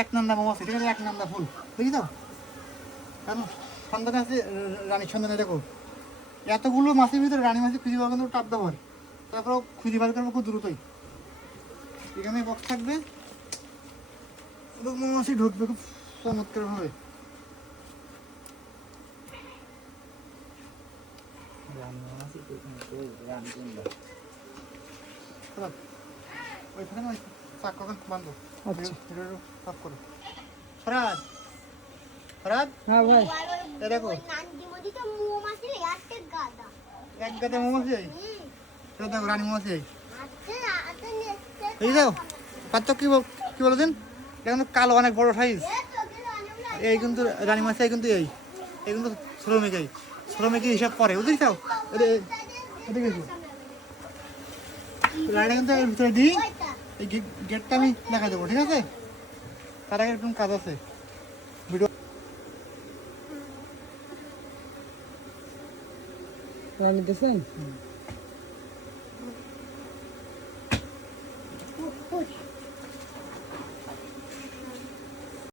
এক নান্দা মৌমাছি, ঠিক আছে, এক নান্দা ফুল, দেখি তো কেন সন্ধানে আছে, রানীর সন্ধানে দেখো এতগুলো মাছের ভিতরে রানী মাছ খুঁজে পাওয়া কিন্তু টাপ ব্যবহার, তারপরেও খুঁজে বার করবো খুব দ্রুতই। এখানে বক্স থাকবে, মৌমাছি ঢুকবে খুব চমৎকার ভাবে। ওইখানে ওই চাক কখন বাঁধবো, আচ্ছা। সাফ করো। ফরাদ, ফরাদ, হ্যাঁ ভাই, এ দেখো এক গাদা মৌমাছি, এটা দেখো রানী মৌমাছি, এই দেখো পাত্র কি বলো দিন, এটা কিন্তু কালো অনেক বড় সাইজ। এই কিন্তু রানী মাছ, এই কিন্তু এই কিন্তু শ্রমিক হিসাব পরে, বুঝলি তো, রানীটা কিন্তু এর ভিতরে দিই, এই গেটটা আমি দেখা দেবো, ঠিক আছে, তার আগে একটু কাজ আছে ভিডিও। রানী দেখছেন?